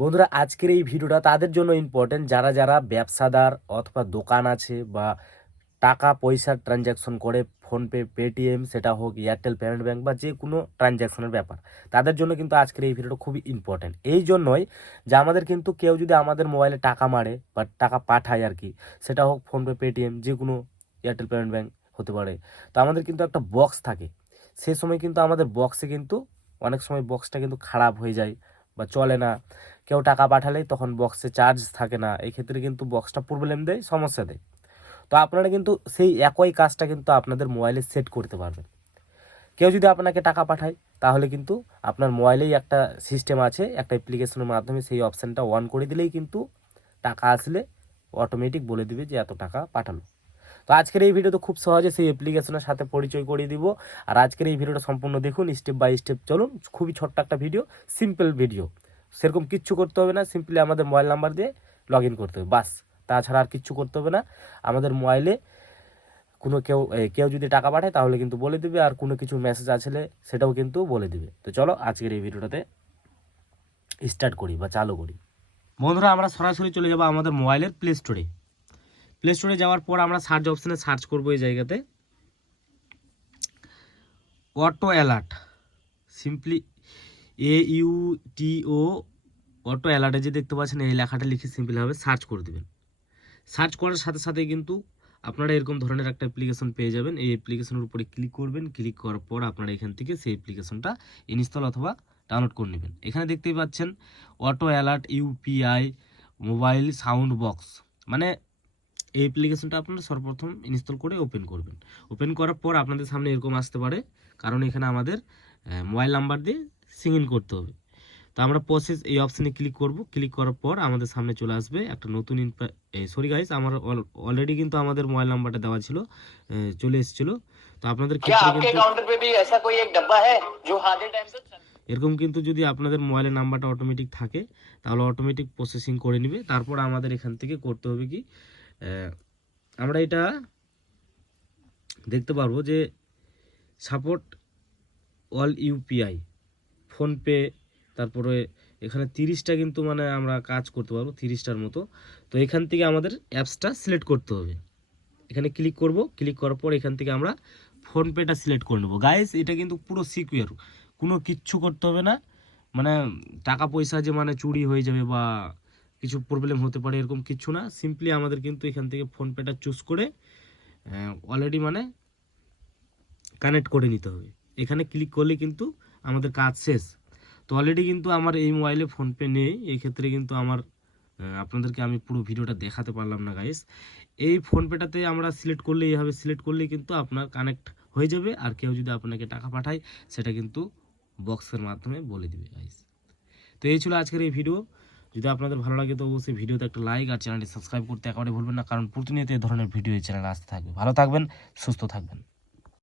বন্ধুরা, আজকের এই ভিডিওটা তাদের জন্য ইম্পর্টেন্ট যারা যারা ব্যবসাদার অথবা দোকান আছে বা টাকা পয়সার ট্রানজ্যাকশন করে ফোনপে, পেটিএম, সেটা হোক এয়ারটেল পেমেন্ট ব্যাংক বা যে কোনো ট্রানজ্যাকশনের ব্যাপার, তাদের জন্য কিন্তু আজকের এই ভিডিওটা খুবই ইম্পর্টেন্ট। এই জন্যই যে আমাদের কিন্তু কেউ যদি আমাদের মোবাইলে টাকা মারে বা টাকা পাঠায় আর কি, সেটা হোক ফোনপে, পেটিএম, যে কোনো এয়ারটেল পেমেন্ট ব্যাংক হতে পারে, তো আমাদের কিন্তু একটা বক্স থাকে। সে সময় কিন্তু আমাদের বক্সে কিন্তু অনেক সময় বক্সটা কিন্তু খারাপ হয়ে যায় বা চলে না। কেউ টাকা পাঠালেই তখন বক্সে চার্জ থাকে না, এই ক্ষেত্রে কিন্তু বক্সটা প্রবলেম দেয়, সমস্যা দেয়। তো আপনারা কিন্তু সেই একই কাজটা কিন্তু আপনাদের মোবাইলে সেট করতে পারবেন। কেউ যদি আপনাকে টাকা পাঠায় তাহলে কিন্তু আপনার মোবাইলেই একটা সিস্টেম আছে, একটা অ্যাপ্লিকেশনের মাধ্যমে সেই অপশানটা অন করে দিলেই কিন্তু টাকা আসলে অটোমেটিক বলে দিবে যে এত টাকা পাঠানো। তো আজকের এই ভিডিওতে খুব সহজে সেই অ্যাপ্লিকেশনের সাথে পরিচয় করিয়ে দিব। আর আজকের এই ভিডিওটা সম্পূর্ণ দেখুন, স্টেপ বাই স্টেপ চলুন। খুবই ছোট্ট একটা ভিডিও, সিম্পল ভিডিও, সেরকম কিচ্ছু করতে হবে না। সিম্পলি আমাদের মোবাইল নাম্বার দিয়ে লগ ইন করতে হবে, বাস। তাছাড়া আর কিচ্ছু করতে হবে না। আমাদের মোবাইলে কোনো কেউ যদি টাকা পাঠায় তাহলে কিন্তু বলে দিবে, আর কোনো কিছু মেসেজ আসলে সেটাও কিন্তু বলে দিবে। তো চলো আজকের এই ভিডিওটাতে স্টার্ট করি বা চালু করি। বন্ধুরা, আমরা সরাসরি চলে যাবো আমাদের মোবাইলের প্লে স্টোরে। প্লে স্টোরে যাওয়ার পর আমরা সার্চ অপশানে সার্চ করবো এই জায়গাতে auto alert, simply AUTO auto অ্যালার্টে যে দেখতে পাচ্ছেন এই লেখাটা লিখে সিম্পলভাবে সার্চ করে দেবেন। সার্চ করার সাথে সাথে কিন্তু আপনারা এরকম ধরনের একটা অ্যাপ্লিকেশন পেয়ে যাবেন। এই অ্যাপ্লিকেশনের উপরে ক্লিক করবেন, ক্লিক করার পর আপনারা এখান থেকে সেই অ্যাপ্লিকেশনটা ইনস্টল অথবা ডাউনলোড করে নেবেন। এখানে দেখতেই পাচ্ছেন auto alert UPI mobile sound box, মানে এই অ্যাপ্লিকেশনটা আপনারা সর্বপ্রথম ইনস্টল করে ওপেন করবেন। ওপেন করার পর আপনাদের সামনে এরকম আসতে পারে, কারণ এখানে আমাদের মোবাইল নাম্বার দিয়ে সিং ইন করতে হবে। তো আমরা প্রসেস এই অপশানে ক্লিক করব। ক্লিক করার পর আমাদের সামনে চলে আসবে একটা নতুন সরি গাইস, আমার অলরেডি কিন্তু আমাদের মোবাইল নাম্বারটা দেওয়া ছিল, চলে এসেছিলো। তো আপনাদের ক্ষেত্রে কিন্তু এরকম কিন্তু যদি আপনাদের মোবাইলের নাম্বারটা অটোমেটিক থাকে তাহলে অটোমেটিক প্রসেসিং করে নেবে। তারপর আমাদের এখান থেকে করতে হবে কি, আমরা এটা দেখতে পারবো যে সাপোর্ট অল UPI, ফোনপে, তারপরে এখানে 30টা কিন্তু মানে আমরা কাজ করতে পারবো, 30টার মতো। তো এখান থেকে আমাদের অ্যাপসটা সিলেক্ট করতে হবে। এখানে ক্লিক করব। ক্লিক করার পর এখান থেকে আমরা ফোনপেটা সিলেক্ট করে নেবো। গাইস, এটা কিন্তু পুরো সিকিউর, কোনো কিচ্ছু করতে হবে না। মানে টাকা পয়সা যে মানে চুরি হয়ে যাবে বা কিছু প্রবলেম হতে পারে এরকম কিচ্ছু না। সিম্পলি আমাদের কিন্তু এখান থেকে ফোনপেটা চুজ করে অলরেডি মানে কানেক্ট করে নিতে হবে। এখানে ক্লিক করলে কিন্তু আমাদের কাজ শেষ। তো অলরেডি কিন্তু আমার এই মোবাইলে ফোনপে নেই, এই ক্ষেত্রে কিন্তু আমার আপনাদেরকে আমি পুরো ভিডিওটা দেখাতে পারলাম না গাইস। এই ফোনপেটাতে আমরা সিলেক্ট করলে, এইভাবে সিলেক্ট করলেই কিন্তু আপনার কানেক্ট হয়ে যাবে। আর কেউ যদি আপনাকে টাকা পাঠায় সেটা কিন্তু বক্সের মাধ্যমে বলে দিবে গাইস। তো এই ছিল আজকের এই ভিডিও। যদি আপনাদের ভালো লাগে তো অবশ্যই ভিডিওতে একটা লাইক আর চ্যানেলটি সাবস্ক্রাইব করতে একেবারে ভুলবেন না, কারণ প্রতিনিয়ত এই ধরনের ভিডিও এই চ্যানেলে আসতে থাকবে। ভালো থাকবেন, সুস্থ থাকবেন।